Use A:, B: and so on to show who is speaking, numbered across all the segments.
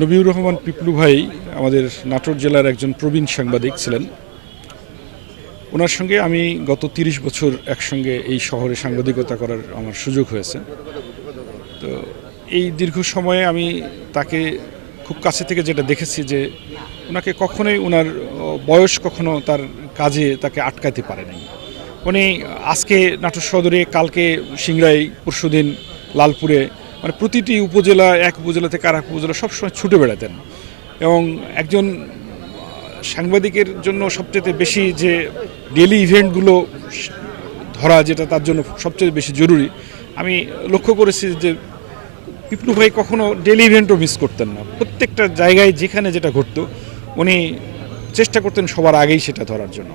A: নবীউর রহমান পিপলু ভাই আমাদের নাটোর জেলার একজন প্রবীণ সাংবাদিক ছিলেন। ওনার সঙ্গে আমি গত তিরিশ বছর একসঙ্গে এই শহরে সাংবাদিকতা করার আমার সুযোগ হয়েছে। তো এই দীর্ঘ সময়ে আমি তাকে খুব কাছে থেকে যেটা দেখেছি যে ওনাকে কখনোই ওনার বয়স কখনো তার কাজে তাকে আটকাতে পারে নাই। উনি আজকে নাটোর সদরে, কালকে সিংড়াই, পরশুদিন লালপুরে মানে প্রতিটি উপজেলা, এক উপজেলা থেকে আর এক উপজেলা সবসময় ছুটে বেড়াতেন। এবং একজন সাংবাদিকের জন্য সবচেয়ে বেশি যে ডেলি ইভেন্টগুলো ধরা যেটা তার জন্য সবচেয়ে বেশি জরুরি, আমি লক্ষ্য করেছি যে পিপলু ভাই কখনো ডেলি ইভেন্টও মিস করতেন না। প্রত্যেকটা জায়গায় যেখানে যেটা ঘটতো, উনি চেষ্টা করতেন সবার আগেই সেটা ধরার জন্য।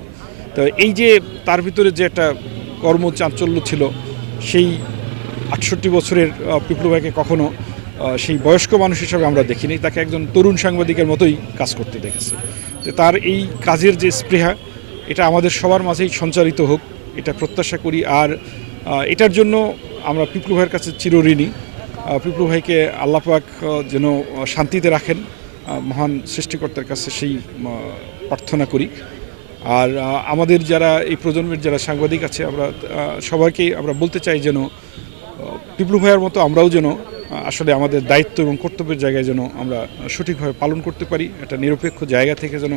A: তো এই যে তার ভিতরে যে একটা কর্মচাঞ্চল্য ছিল, সেই আটষট্টি বছরের পিপলু ভাইকে কখনো সেই বয়স্ক মানুষ হিসাবে আমরা দেখিনি। তাকে একজন তরুণ সাংবাদিকের মতোই কাজ করতে দেখেছি। তো তার এই কাজের যে স্পৃহা এটা আমাদের সবার মাঝেই সঞ্চারিত হোক এটা প্রত্যাশা করি। আর এটার জন্য আমরা পিপলু ভাইয়ের কাছে চিরঋণী। পিপলু ভাইকে আল্লাপাক যেন শান্তিতে রাখেন। মহান সৃষ্টিকর্তার কাছে সেই প্রার্থনা করি। আর আমাদের যারা এই প্রজন্মের যারা সাংবাদিক আছে আমরা আহ, সবাইকে আমরা বলতে চাই যেন পিপলু ভাইয়ের মতো আমরাও যেন আসলে আমাদের দায়িত্ব এবং কর্তব্যের জায়গায় যেন আমরা সঠিকভাবে পালন করতে পারি, একটা নিরপেক্ষ জায়গা থেকে যেন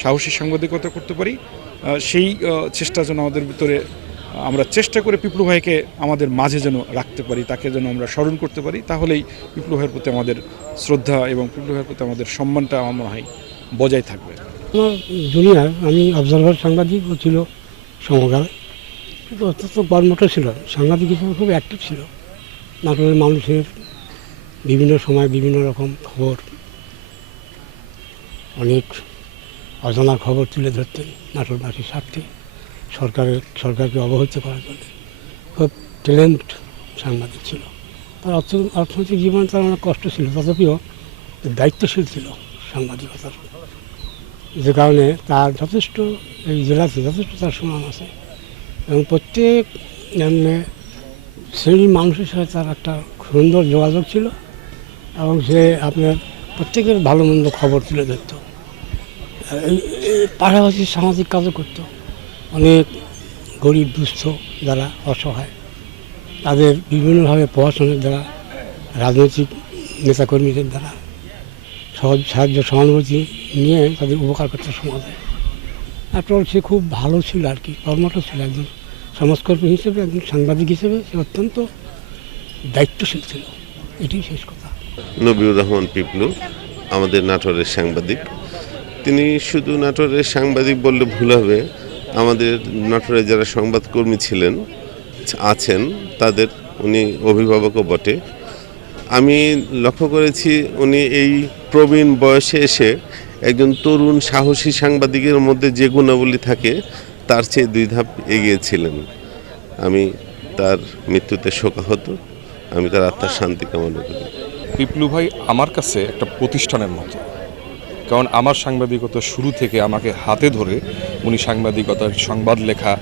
A: সাহসী সাংবাদিকতা করতে পারি সেই চেষ্টা যেন আমাদের ভিতরে আমরা চেষ্টা করে পিপলু ভাইকে আমাদের মাঝে যেন রাখতে পারি, তাকে যেন আমরা স্মরণ করতে পারি, তাহলেই পিপলু ভাইয়ের প্রতি আমাদের শ্রদ্ধা এবং পিপলু ভাইয়ের প্রতি আমাদের সম্মানটা আমার মনে হয় বজায় থাকবে।
B: আমার জুনিয়র আমি অবজারভার সাংবাদিক ছিল সমকাল। কিন্তু অত্যন্ত ছিল। সাংবাদিক হিসেবে খুব অ্যাক্টিভ ছিল। নাটোরের মানুষের বিভিন্ন সময় বিভিন্ন রকম খবর, অনেক অজানা খবর তুলে ধরতেন নাটোরবাসীর স্বার্থে। সরকারের, সরকারকে অবহিত করার জন্য। খুব ট্যালেন্ট সাংবাদিক ছিল। তার অর্থ, অর্থনৈতিক জীবনে তার অনেক কষ্ট ছিল। তথাপিও দায়িত্বশীল ছিল সাংবাদিকতার। যে কারণে তার যথেষ্ট এই জেলাতে যথেষ্ট তার সুনাম আছে। এবং প্রত্যেক শ্রেণির মানুষের সাথে তার একটা সুন্দর যোগাযোগ ছিল এবং সে আপনার প্রত্যেকের ভালো মন্দ খবর তুলে ধরত। পাশাপাশি সামাজিক কাজও করত। অনেক গরিব, দুস্থ যারা অসহায়, তাদের বিভিন্নভাবে প্রশাসনের দ্বারা, রাজনৈতিক নেতাকর্মীদের দ্বারা সহজ, সাহায্য, সহানুভূতি নিয়ে তাদের উপকার করতে সমাজে। আফটার সে খুব ভালো ছিল আর কি কর্মটা ছিল, একজন সমাজকর্মী হিসেবে, একজন সাংবাদিক হিসেবে, সে অত্যন্ত দায়িত্বশীল ছিল। এটাই শেষ কথা।
C: নবিউর রহমান পিপলু, আমাদের নাটোরের সাংবাদিক। তিনি শুধু নাটোরের সাংবাদিক বললে ভুল হবে, আমাদের নাটোরে যারা সংবাদকর্মী ছিলেন, আছেন, তাদের উনি অভিভাবকও বটে। আমি লক্ষ্য করেছি উনি এই প্রবীণ বয়সে এসে একজন তরুণ সাহসী সাংবাদিকের মধ্যে যে গুণাবলী থাকে, তার চেয়ে দুই ধাপ এগিয়েছিলেন। আমি তার মৃত্যুতে শোকাহত, আমি তার আত্মার শান্তি কামনা করি।
D: পিপলু ভাই, আমার কাছে একটা প্রতিষ্ঠানের মতো। কারণ আমার সাংবাদিকতা শুরু থেকে আমাকে হাতে ধরে উনি সাংবাদিকতার সংবাদ লেখা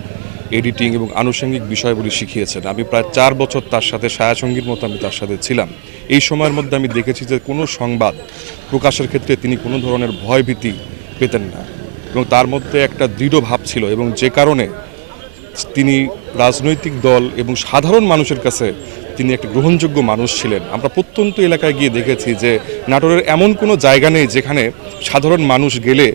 D: এডিটিং এবং আনুষঙ্গিক বিষয়গুলি শিখিয়েছেন। আমি প্রায় চার বছর তার সাথে ছায়াসঙ্গীর মতো আমি তার সাথে ছিলাম। এই সময়ের মধ্যে আমি দেখেছি যে কোনো সংবাদ প্রকাশের ক্ষেত্রে তিনি কোনো ধরনের ভয় ভীতি পেতেন না এবং তার মধ্যে একটা দৃঢ় ভাব ছিল এবং যে কারণে তিনি রাজনৈতিক দল এবং সাধারণ মানুষের কাছে তিনি একটা গ্রহণযোগ্য মানুষ ছিলেন। আমরা প্রত্যন্ত এলাকায় গিয়ে দেখেছি যে নাটোরের এমন কোনো জায়গা নেই যেখানে সাধারণ মানুষ গেলে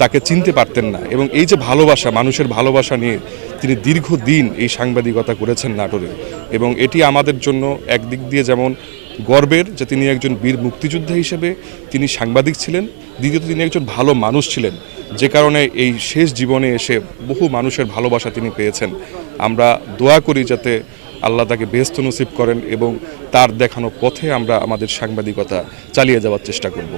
D: তাকে চিনতে পারতেন না এবং এই যে ভালোবাসা, মানুষের ভালোবাসা নিয়ে তিনি দীর্ঘদিন এই সাংবাদিকতা করেছেন নাটোরে এবং এটি আমাদের জন্য একদিক দিয়ে যেমন গর্বের যে তিনি একজন বীর মুক্তিযোদ্ধা হিসেবে তিনি সাংবাদিক ছিলেন, দ্বিতীয়ত তিনি একজন ভালো মানুষ ছিলেন। যে কারণে এই শেষ জীবনে এসে বহু মানুষের ভালোবাসা তিনি পেয়েছেন। আমরা দোয়া করি যাতে আল্লাহ তাকে বেহস্ত নসিব করেন এবং তার দেখানো পথে আমরা আমাদের সাংবাদিকতা চালিয়ে যাওয়ার চেষ্টা করব।